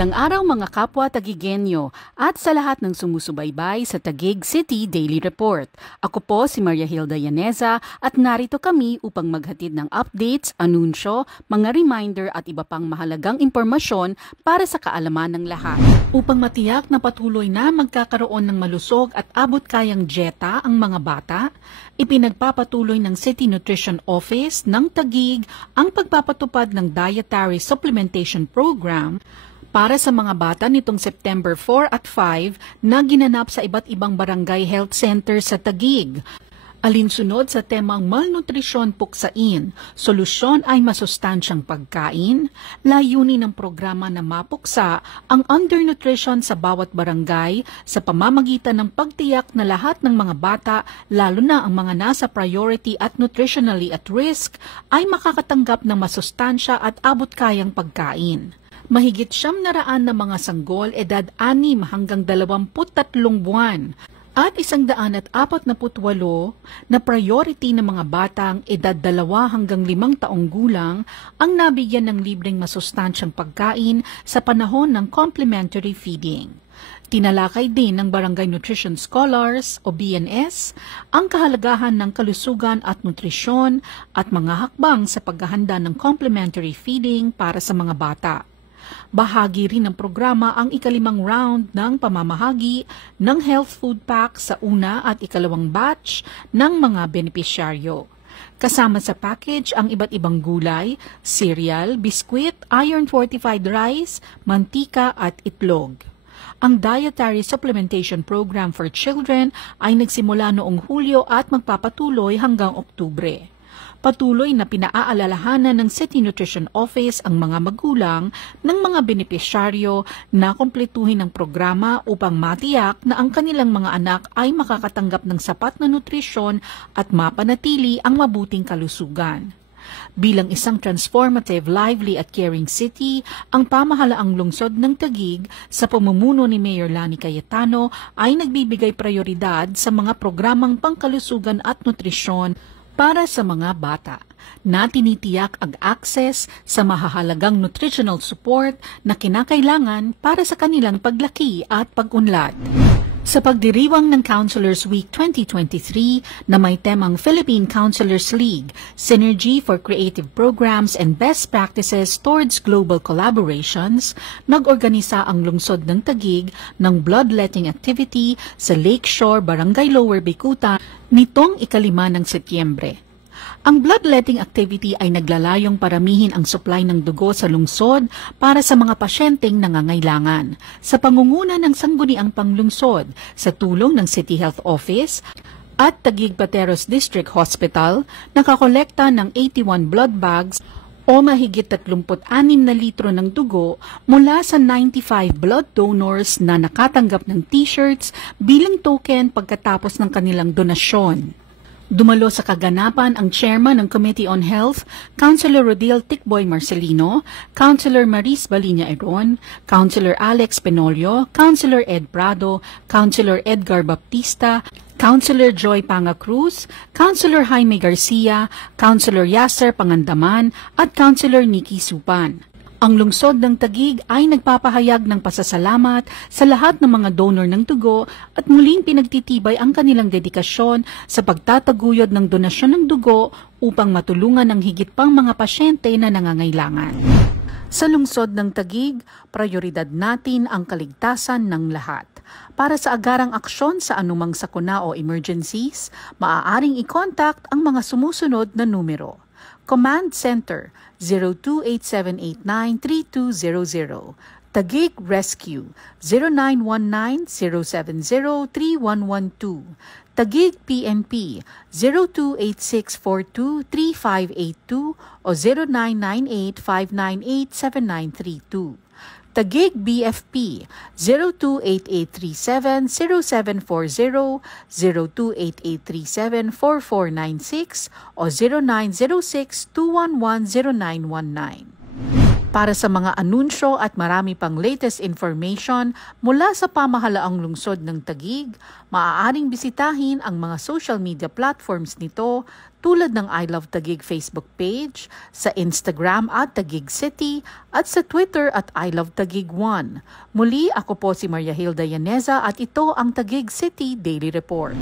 Magandang araw mga kapwa Tagigenyo at sa lahat ng sumusubaybay sa Taguig City Daily Report. Ako po si Maria Hilda Yaneza at narito kami upang maghatid ng updates, anunsyo, mga reminder at iba pang mahalagang impormasyon para sa kaalaman ng lahat. Upang matiyak na patuloy na magkakaroon ng malusog at abot-kayang dieta ang mga bata, ipinagpapatuloy ng City Nutrition Office ng Taguig ang pagpapatupad ng Dietary Supplementation Program para sa mga bata nitong September 4 at 5 na ginanap sa iba't ibang barangay health center sa Taguig. Alinsunod sa temang malnutrisyon puksain, solusyon ay masustansyang pagkain, layunin ng programa na mapuksa ang undernutrition sa bawat barangay sa pamamagitan ng pagtiyak na lahat ng mga bata, lalo na ang mga nasa priority at nutritionally at risk, ay makakatanggap ng masustansya at abot-kayang pagkain. Mahigit 700 na mga sanggol edad 6 hanggang 23 buwan at 148 na priority ng mga batang edad 2 hanggang 5 taong gulang ang nabigyan ng libreng masustansyang pagkain sa panahon ng complementary feeding. Tinalakay din ng Barangay Nutrition Scholars o BNS ang kahalagahan ng kalusugan at nutrisyon at mga hakbang sa paghahanda ng complementary feeding para sa mga bata. Bahagi rin ng programa ang ikalimang round ng pamamahagi ng health food pack sa una at ikalawang batch ng mga benepisyaryo. Kasama sa package ang iba't ibang gulay, cereal, biskwit, iron-fortified rice, mantika at itlog. Ang Dietary Supplementation Program for Children ay nagsimula noong Hulyo at magpapatuloy hanggang Oktubre. Patuloy na pinaaalalahanan ng City Nutrition Office ang mga magulang ng mga benepisyaryo na kumpletuhin ang programa upang matiyak na ang kanilang mga anak ay makakatanggap ng sapat na nutrisyon at mapanatili ang mabuting kalusugan. Bilang isang transformative, lively at caring city, ang pamahalaang lungsod ng Taguig sa pamumuno ni Mayor Lani Cayetano ay nagbibigay prioridad sa mga programang pangkalusugan at nutrisyon para sa mga bata na tinitiyak ang access sa mahahalagang nutritional support na kinakailangan para sa kanilang paglaki at pag-unlad. Sa pagdiriwang ng Counselors Week 2023 na may temang Philippine Counselors League, Synergy for Creative Programs and Best Practices Towards Global Collaborations, nag-organisa ang lungsod ng Taguig ng bloodletting activity sa Lakeshore, Barangay Lower Bicutan nitong 5 ng Setyembre. Ang bloodletting activity ay naglalayong paramihin ang supply ng dugo sa lungsod para sa mga pasyenteng nangangailangan. Sa pangunguna ng Sangguniang Panglungsod, sa tulong ng City Health Office at Taguig Pateros District Hospital, nakakolekta ng 81 blood bags o mahigit 36 na litro ng dugo mula sa 95 blood donors na nakatanggap ng t-shirts bilang token pagkatapos ng kanilang donasyon. Dumalo sa kaganapan ang Chairman ng Committee on Health, Councilor Rodil Tikboy Marcelino, Councilor Maris Baliña Eron, Councilor Alex Penolio, Councilor Ed Prado, Councilor Edgar Baptista, Councilor Joy Panga Cruz, Councilor Jaime Garcia, Councilor Yasser Pangandaman at Councilor Nikki Supan. Ang lungsod ng Taguig ay nagpapahayag ng pasasalamat sa lahat ng mga donor ng dugo at muling pinagtitibay ang kanilang dedikasyon sa pagtataguyod ng donasyon ng dugo upang matulungan ng higit pang mga pasyente na nangangailangan. Sa lungsod ng Taguig, prioridad natin ang kaligtasan ng lahat. Para sa agarang aksyon sa anumang sakuna o emergencies, maaaring i-contact ang mga sumusunod na numero. Command Center 0287893200, Taguig Rescue 0919-070-3112, Taguig PNP 0286423582 o 0998-598-7932. Taguig BFP 028837-0740, 028837-4496 o 0906-211-0919. Para sa mga anunsyo at marami pang latest information mula sa pamahalaang lungsod ng Taguig, maaaring bisitahin ang mga social media platforms nito tulad ng I Love Taguig Facebook page, sa Instagram at Taguig City at sa Twitter at I Love Taguig 1. Muli, ako po si Maria Hilda Yaneza at ito ang Taguig City Daily Report.